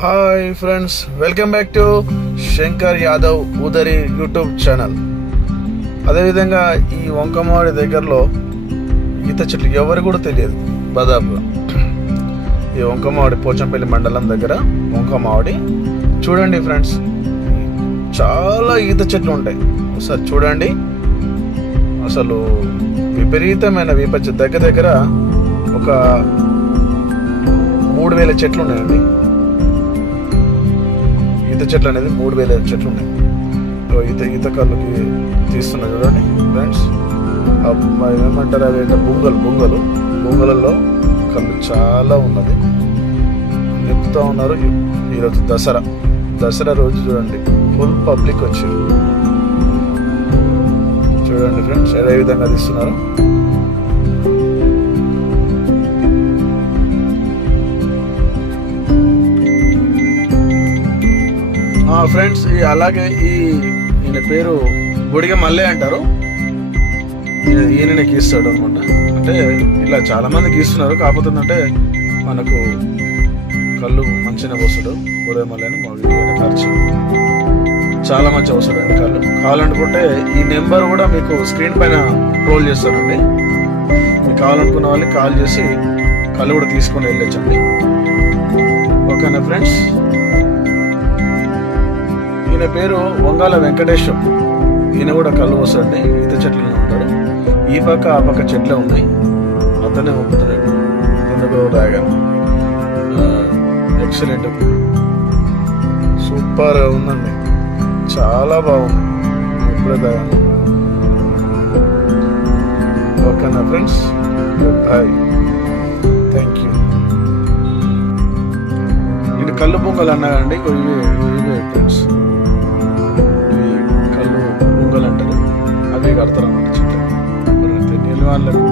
Hi friends, welcome back to Shankar Yadav ఉదరి YouTube channel. అదేవిధంగా ఈ వంకమాడి దగ్గరలో ఈత చెట్లు ఎవరు కూడా తెలియదు. దాదాపుగా ఈ వంకమాడి పోచంపల్లి మండలం దగ్గర వంకమాడి చూడండి ఫ్రెండ్స్, చాలా ఈత చెట్లు ఉంటాయి. ఒకసారి చూడండి, అసలు విపరీతమైన దగ్గర దగ్గర ఒక 3000 చెట్లు ఉన్నాయండి. ఈత చెట్లు అనేది 3000 చెట్లు ఉన్నాయి. ఈత కళ్ళుకి తీస్తున్నా చూడండి ఫ్రెండ్స్. ఏమంటారు అవి బొంగలలో కళ్ళు చాలా ఉన్నది, నింపుతూ ఉన్నారు. ఈరోజు దసరా రోజు చూడండి, ఫుల్ పబ్లిక్ వచ్చారు. చూడండి ఫ్రెండ్స్, ఏ విధంగా తీస్తున్నారు. ఫ్రెండ్స్, అలాగే ఈయన పేరు బొడిగ మల్లె అంటారు. ఈయననే గీస్తాడు అనమాట. అంటే ఇలా చాలా మంది గీస్తున్నారు. కాకపోతే అంటే మనకు కళ్ళు మంచిగా వస్తాడు బొడిగ మల్లె అని. ఖర్చు చాలా మంచిగా వస్తాడు అండి కళ్ళు. కావాలనుకుంటే ఈ నెంబర్ కూడా మీకు స్క్రీన్ పైన రోల్ చేస్తానండి. మీకు కావాలనుకున్న వాళ్ళకి కాల్ చేసి కళ్ళు కూడా తీసుకొని వెళ్ళొచ్చండి. ఓకేనా ఫ్రెండ్స్. ఈయన పేరు వంగాల వెంకటేశ్వరం. ఈయన కూడా కళ్ళు వస్తాడండి. ఈత చెట్లలో ఉంటాడు. ఈ పక్క ఆ పక్క చెట్లే ఉన్నాయి. అతనే ఒప్పుతున్నాడు. ఎందుకు తాగాను. ఎక్సలెంట్, సూపర్ ఉందండి, చాలా బాగుంది. ఇప్పుడే తాగాను. ఓకేనా ఫ్రెండ్స్, బాయ్, థ్యాంక్ యూ. ఇది కళ్ళు పొంగల్ అన్నారండి. ఇవే ఫ్రెండ్స్, అంటారు. అవి కడతారు అన్నమాట చెట్లు. తెలుగు వాళ్ళకు